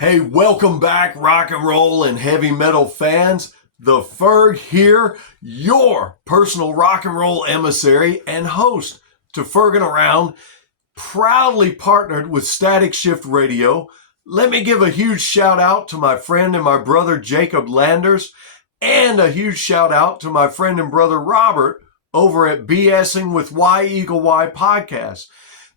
Hey, welcome back, rock and roll and heavy metal fans. The Ferg here, your personal rock and roll emissary and host to Fergin' Around, proudly partnered with Static Shift Radio. Let me give a huge shout out to my friend and my brother Jacob Landers, and a huge shout out to my friend and brother Robert over at ingWithY-Eagle-Y podcast.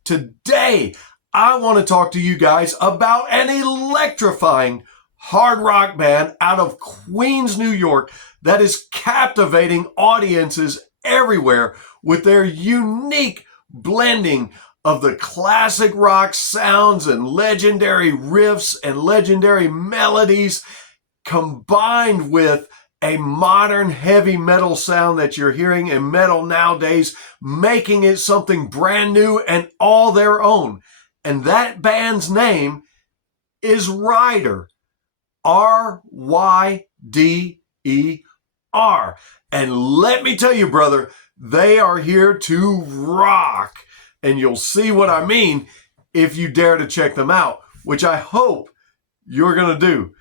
Today, I want to talk to you guys about an electrifying hard rock band out of Queens, New York that is captivating audiences everywhere with their unique blending of the classic rock sounds and legendary riffs and legendary melodies combined with a modern heavy metal sound that you're hearing in metal nowadays, making it something brand new and all their own. And that band's name is Ryder. R-Y-D-E-R. And let me tell you, brother, they are here to rock. And you'll see what I mean if you dare to check them out, which I hope you're going to do.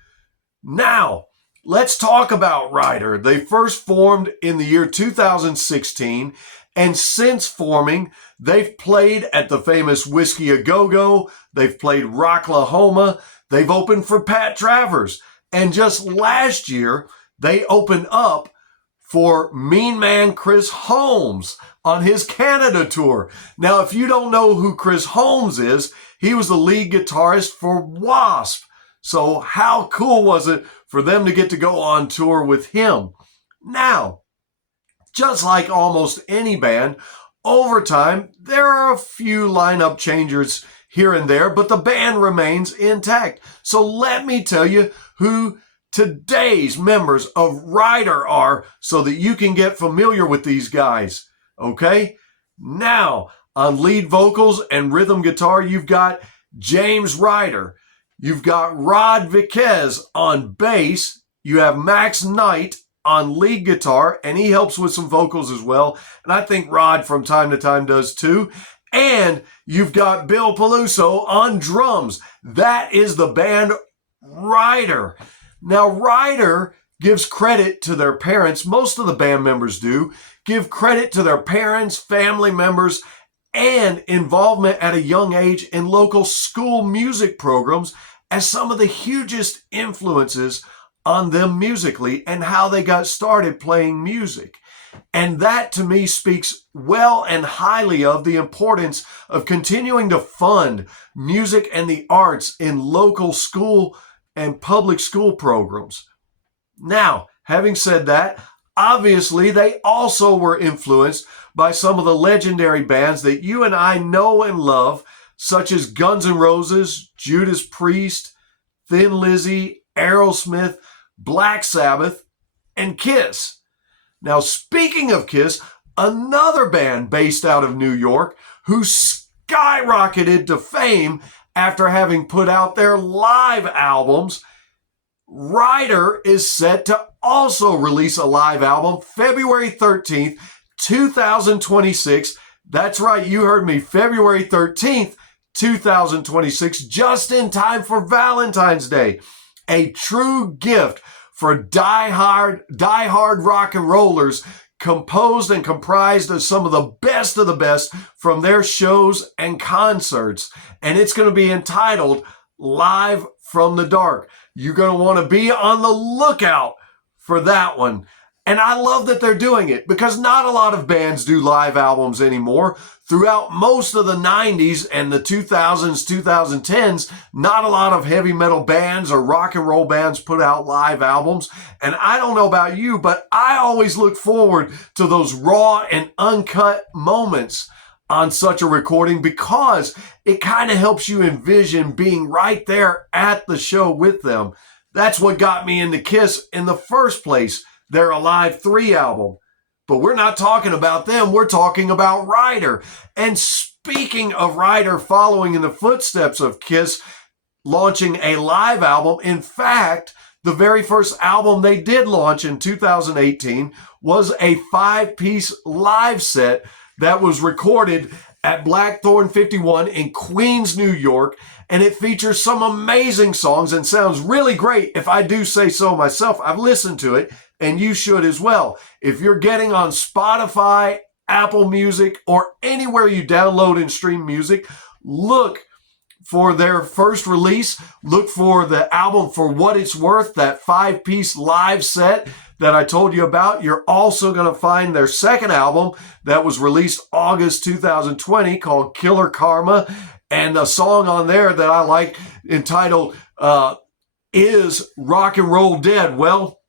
Now, let's talk about Ryder. They first formed in the year 2016, and since forming, they've played at the famous Whiskey A Go-Go, they've played Rocklahoma, they've opened for Pat Travers, and just last year, they opened up for Mean Man Chris Holmes on his Canada tour. Now, if you don't know who Chris Holmes is, he was the lead guitarist for Wasp. So how cool was it for them to get to go on tour with him? Now, just like almost any band, over time, there are a few lineup changes here and there, but the band remains intact. So let me tell you who today's members of Ryder are so that you can get familiar with these guys, okay? Now, on lead vocals and rhythm guitar, you've got James Ryder. You've got Rod Viquez on bass. You have Max Knight on lead guitar, and he helps with some vocals as well. And I think Rod from time to time does too. And you've got Bill Peluso on drums. That is the band Ryder. Now, Ryder gives credit to their parents. Most of the band members do. Give credit to their parents, family members, and involvement at a young age in local school music programs as some of the hugest influences on them musically and how they got started playing music. And that to me speaks well and highly of the importance of continuing to fund music and the arts in local school and public school programs. Now, having said that, obviously they also were influenced by some of the legendary bands that you and I know and love, such as Guns N' Roses, Judas Priest, Thin Lizzy, Aerosmith, Black Sabbath, and Kiss. Now, speaking of Kiss, another band based out of New York who skyrocketed to fame after having put out their live albums, Ryder is set to also release a live album February 13th, 2026. That's right, you heard me, February 13th, 2026, just in time for Valentine's Day. A true gift for die-hard rock and rollers, composed and comprised of some of the best from their shows and concerts. And it's going to be entitled Live from the Dark. You're going to want to be on the lookout for that one. And I love that they're doing it because not a lot of bands do live albums anymore. Throughout most of the 90s and the 2000s, 2010s, not a lot of heavy metal bands or rock and roll bands put out live albums. And I don't know about you, but I always look forward to those raw and uncut moments on such a recording because it kind of helps you envision being right there at the show with them. That's what got me into Kiss in the first place, their Alive 3 album. But we're not talking about them. We're talking about Ryder. And speaking of Ryder following in the footsteps of Kiss, launching a live album, in fact, the very first album they did launch in 2018 was a 5-piece live set that was recorded at Blackthorn 51 in Queens, New York. and it features some amazing songs and sounds really great. If I do say so myself, I've listened to it, and you should as well. If you're getting on Spotify, Apple Music, or anywhere you download and stream music, look for their first release. Look for the album For What It's Worth, that 5-piece live set that I told you about. You're also going to find their second album that was released August 2020 called Killer Karma, and a song on there that I like entitled Is Rock and Roll Dead? Well,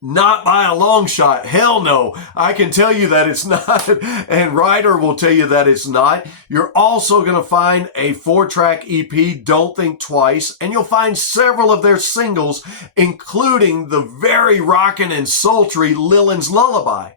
not by a long shot. Hell no. I can tell you that it's not, and Ryder will tell you that it's not. You're also going to find a 4-track EP, Don't Think Twice, and you'll find several of their singles, including the very rockin' and sultry Lillin's Lullaby.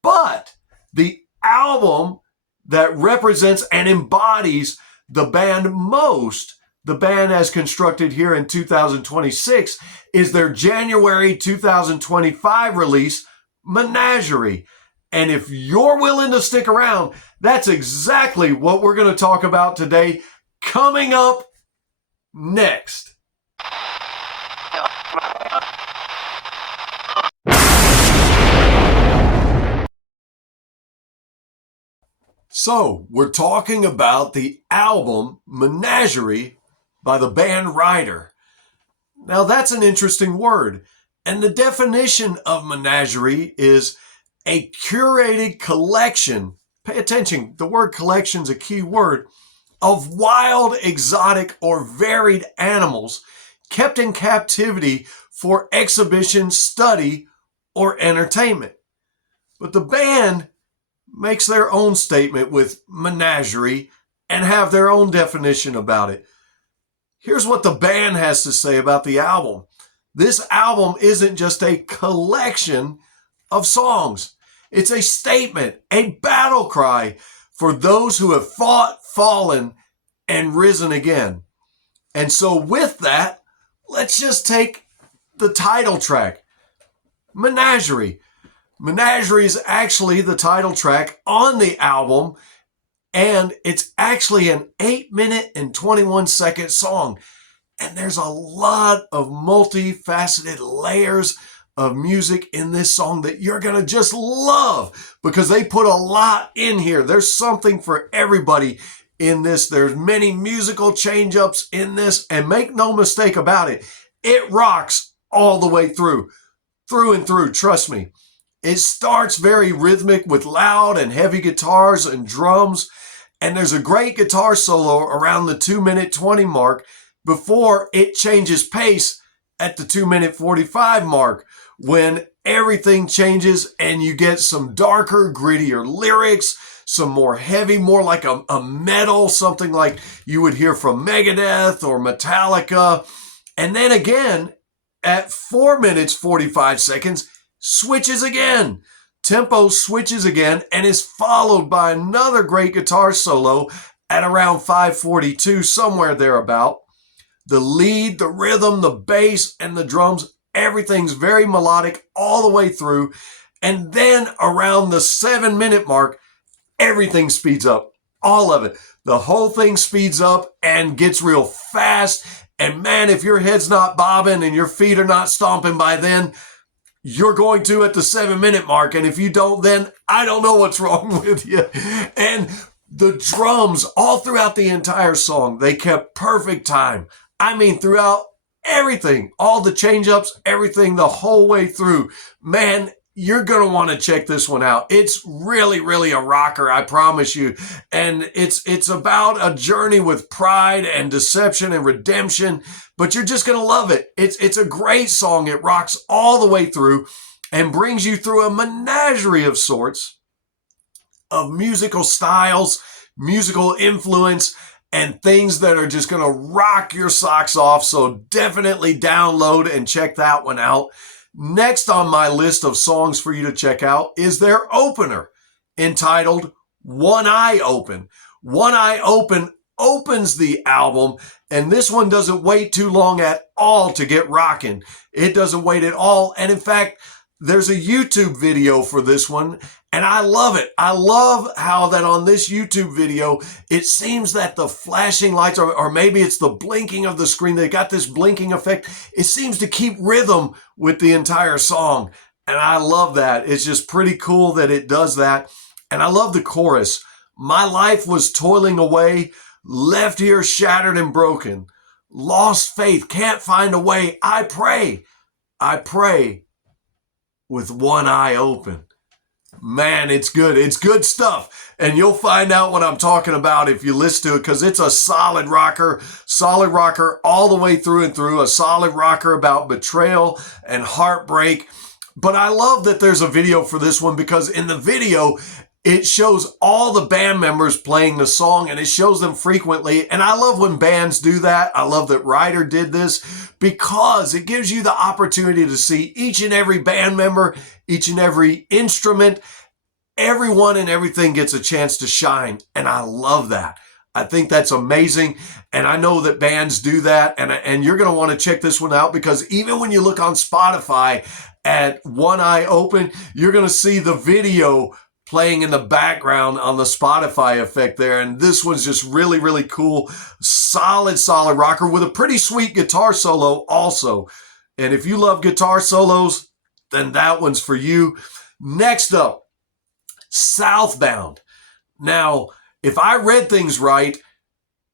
But the album that represents and embodies the band most, the band as constructed here in 2026, is their January 2025 release, Menagerie. And if you're willing to stick around, that's exactly what we're going to talk about today, coming up next. So, we're talking about the album Menagerie by the band Ryder. Now, that's an interesting word. And the definition of menagerie is a curated collection. Pay attention, the word collection is a key word, of wild, exotic, or varied animals kept in captivity for exhibition, study, or entertainment. But the band makes their own statement with menagerie and have their own definition about it. Here's what the band has to say about the album. This album isn't just a collection of songs. It's a statement, a battle cry for those who have fought, fallen, and risen again. And so with that, let's just take the title track, Menagerie. Menagerie is actually the title track on the album, and it's actually an 8-minute and 21-second song. And there's a lot of multifaceted layers of music in this song that you're going to just love because they put a lot in here. There's something for everybody in this. There's many musical change-ups in this, and make no mistake about it, it rocks all the way through and through, trust me. It starts very rhythmic with loud and heavy guitars and drums, and there's a great guitar solo around the 2-minute 20 mark before it changes pace at the 2-minute 45 mark when everything changes and you get some darker, grittier lyrics, some more heavy, more like a metal, something like you would hear from Megadeth or Metallica. And then again, at 4 minutes 45 seconds, switches again. Tempo switches again and is followed by another great guitar solo at around 5:42, somewhere thereabout. The lead, the rhythm, the bass, and the drums, everything's very melodic all the way through. And then around the 7-minute mark, everything speeds up. All of it. The whole thing speeds up and gets real fast. And man, if your head's not bobbing and your feet are not stomping by then, you're going to at the 7-minute mark. And if you don't, then I don't know what's wrong with you. And the drums all throughout the entire song, they kept perfect time. I mean, throughout everything, all the change-ups, everything, the whole way through. Man, you're going to want to check this one out. It's really, really a rocker, I promise you. And it's about a journey with pride and deception and redemption, but you're just going to love it. It's a great song. It rocks all the way through and brings you through a menagerie of sorts of musical styles, musical influence, and things that are just going to rock your socks off. So definitely download and check that one out. Next on my list of songs for you to check out is their opener, entitled One Eye Open. One Eye Open opens the album, and this one doesn't wait too long at all to get rocking. It doesn't wait at all. And in fact, there's a YouTube video for this one, and I love it. I love how that on this YouTube video, it seems that the flashing lights, or maybe it's the blinking of the screen, they got this blinking effect. It seems to keep rhythm with the entire song, and I love that. It's just pretty cool that it does that, and I love the chorus. My life was toiling away, left here shattered and broken, lost faith, can't find a way. I pray with one eye open. Man, it's good. It's good stuff. And you'll find out what I'm talking about if you listen to it, because it's a solid rocker all the way through and through, a solid rocker about betrayal and heartbreak. But I love that there's a video for this one, because in the video, it shows all the band members playing the song, and it shows them frequently. And I love when bands do that. I love that Ryder did this, because it gives you the opportunity to see each and every band member, each and every instrument, everyone and everything gets a chance to shine. And I love that. I think that's amazing. And I know that bands do that. And you're going to want to check this one out, because even when you look on Spotify at One Eye Open, you're going to see the video playing in the background on the Spotify effect there. And this one's just really, really cool. Solid rocker with a pretty sweet guitar solo also. And if you love guitar solos, then that one's for you. Next up, Southbound. Now, if I read things right,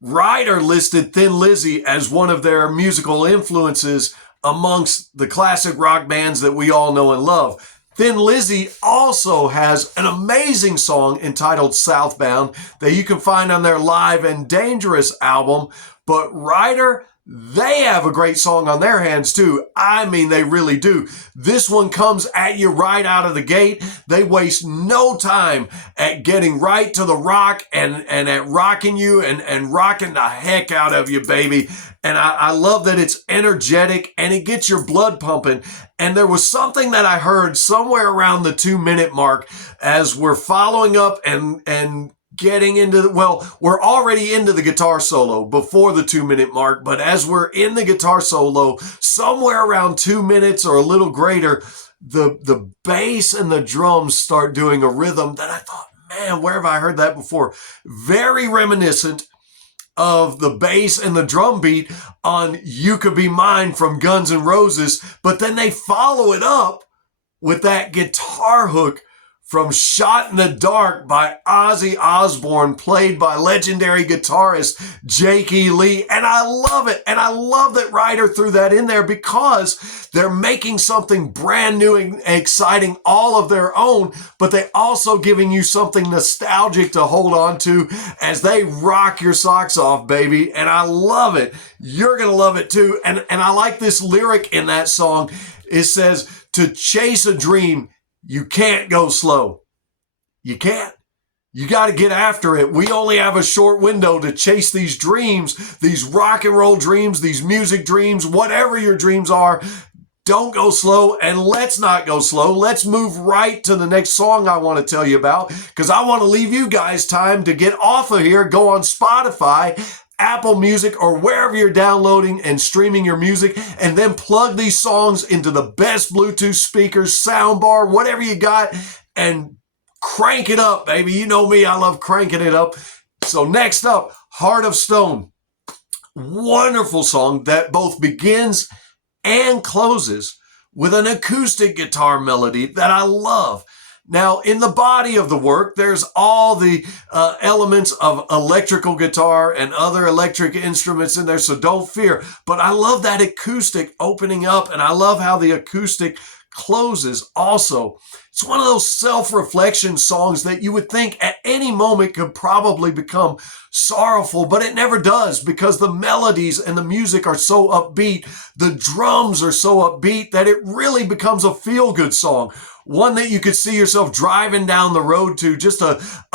Ryder listed Thin Lizzy as one of their musical influences amongst the classic rock bands that we all know and love. Thin Lizzy also has an amazing song entitled Southbound that you can find on their Live and Dangerous album. But Ryder, they have a great song on their hands too. I mean, they really do. This one comes at you right out of the gate. They waste no time at getting right to the rock and at rocking you and rocking the heck out of you, baby. And I love that it's energetic and it gets your blood pumping. And there was something that I heard somewhere around the 2-minute mark as we're following up and getting into, well, we're already into the guitar solo before the 2-minute mark, but as we're in the guitar solo, somewhere around 2 minutes or a little greater, the bass and the drums start doing a rhythm that I thought, man, where have I heard that before? Very reminiscent of the bass and the drum beat on You Could Be Mine from Guns N' Roses, but then they follow it up with that guitar hook from Shot in the Dark by Ozzy Osbourne, played by legendary guitarist Jake E. Lee. And I love it. And I love that Ryder threw that in there, because they're making something brand new and exciting all of their own, but they also giving you something nostalgic to hold on to as they rock your socks off, baby. And I love it. You're going to love it too. And I like this lyric in that song. It says, to chase a dream, you can't go slow. You can't. You got to get after it. We only have a short window to chase these dreams, these rock and roll dreams, these music dreams, whatever your dreams are. Don't go slow, and let's not go slow. Let's move right to the next song I want to tell you about, because I want to leave you guys time to get off of here, go on Spotify, Apple Music, or wherever you're downloading and streaming your music, and then plug these songs into the best Bluetooth speakers, soundbar, whatever you got, and crank it up, baby. You know me, I love cranking it up. So next up, Heart of Stone. Wonderful song that both begins and closes with an acoustic guitar melody that I love. Now, in the body of the work, there's all the elements of electrical guitar and other electric instruments in there, so don't fear. But I love that acoustic opening up, and I love how the acoustic closes also. It's one of those self-reflection songs that you would think at any moment could probably become sorrowful, but it never does, because the melodies and the music are so upbeat, the drums are so upbeat that it really becomes a feel-good song. One that you could see yourself driving down the road to, just a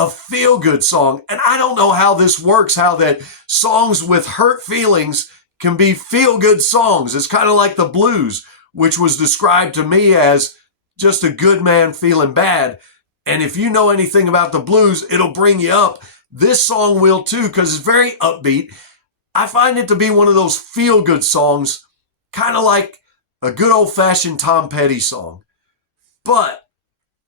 feel-good song. And I don't know how this works, how that songs with hurt feelings can be feel-good songs. It's kind of like the blues, which was described to me as just a good man feeling bad. And if you know anything about the blues, it'll bring you up. This song will too, because it's very upbeat. I find it to be one of those feel-good songs, kind of like a good old-fashioned Tom Petty song. but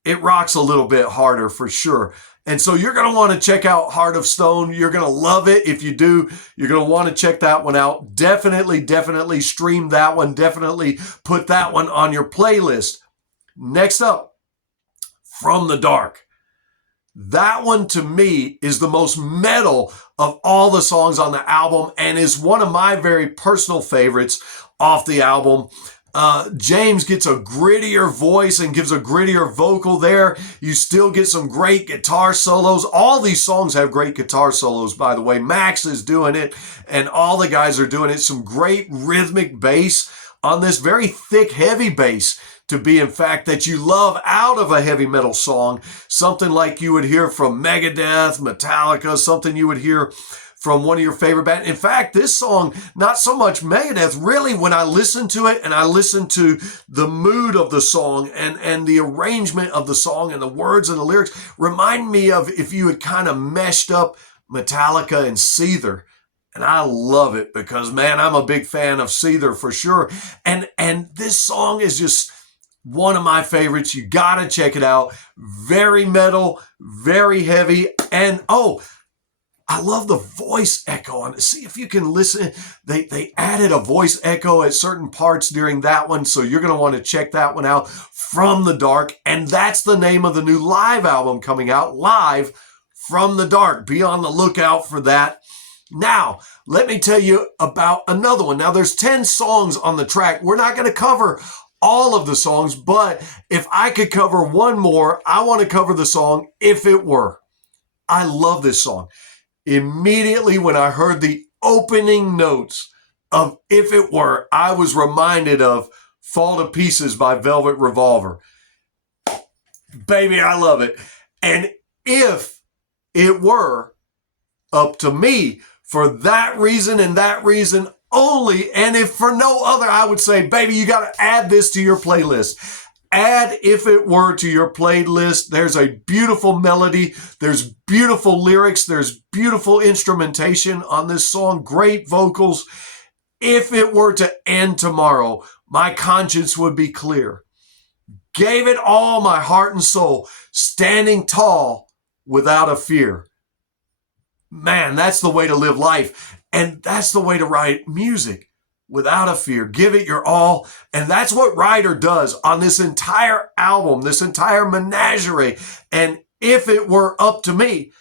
it rocks a little bit harder for sure. And so you're going to want to check out Heart of Stone. You're going to love it. If you do, you're going to want to check that one out. Definitely stream that one. Definitely put that one on your playlist. Next up, From the Dark. That one to me is the most metal of all the songs on the album and is one of my very personal favorites off the album. James gets a grittier voice and gives a grittier vocal there. You still get some great guitar solos. All these songs have great guitar solos, by the way. Max is doing it and all the guys are doing it. Some great rhythmic bass on this very thick, heavy bass to be, in fact, that you love out of a heavy metal song. Something like you would hear from Megadeth, Metallica, something you would hear from one of your favorite bands. In fact, this song, not so much Megadeth, really when I listen to it and I listen to the mood of the song and the arrangement of the song and the words and the lyrics, remind me of if you had kind of meshed up Metallica and Seether. And I love it because, man, I'm a big fan of Seether for sure. And this song is just one of my favorites. You got to check it out. Very metal, very heavy. And, I love the voice echo on it. See if you can listen. They added a voice echo at certain parts during that one, so you're going to want to check that one out. From the Dark, and that's the name of the new live album coming out, Live From the Dark. Be on the lookout for that. Now, let me tell you about another one. Now, there's 10 songs on the track. We're not going to cover all of the songs, but if I could cover one more, I want to cover the song If It Were. I love this song. Immediately when I heard the opening notes of If It Were, I was reminded of Fall to Pieces by Velvet Revolver. Baby, I love it. And if it were up to me, for that reason and that reason only, and if for no other, I would say, baby, you got to add this to your playlist. Add If It Were to your playlist. There's a beautiful melody. There's beautiful lyrics. There's beautiful instrumentation on this song. Great vocals. If it were to end tomorrow, my conscience would be clear. Gave it all my heart and soul, standing tall without a fear. Man, that's the way to live life. And that's the way to write music. Without a fear, give it your all. And that's what Ryder does on this entire album, this entire menagerie. And if it were up to me,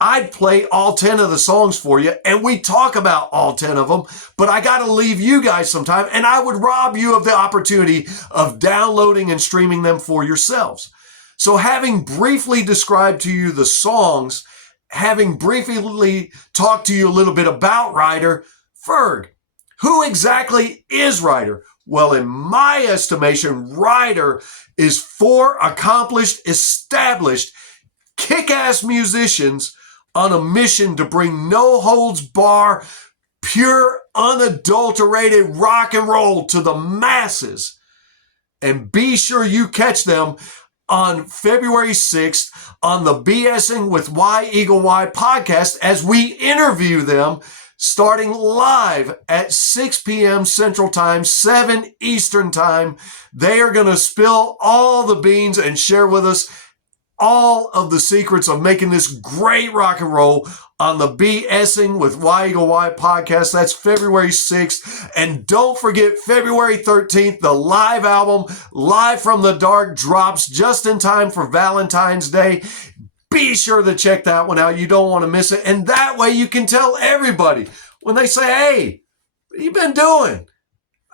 I'd play all 10 of the songs for you. And we talk about all 10 of them, but I got to leave you guys some time. And I would rob you of the opportunity of downloading and streaming them for yourselves. So having briefly described to you the songs, having briefly talked to you a little bit about Ryder, Ferg, who exactly is Ryder? Well, in my estimation, Ryder is 4 accomplished, established, kick-ass musicians on a mission to bring no-holds-bar, pure, unadulterated rock and roll to the masses. And be sure you catch them on February 6th on the BSing with Y-Eagle-Y podcast as we interview them, starting live at 6 p.m. Central Time, 7 Eastern Time. They are going to spill all the beans and share with us all of the secrets of making this great rock and roll on the BSing with Y-Eagle-Y podcast. That's February 6th. And don't forget, February 13th, the live album, Live From the Dark, drops just in time for Valentine's Day. Be sure to check that one out. You don't want to miss it. And that way you can tell everybody when they say, hey, what you been doing?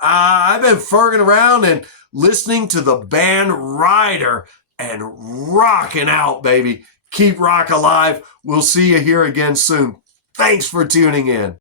I've been ferging around and listening to the band Ryder and rocking out, baby. Keep rock alive. We'll see you here again soon. Thanks for tuning in.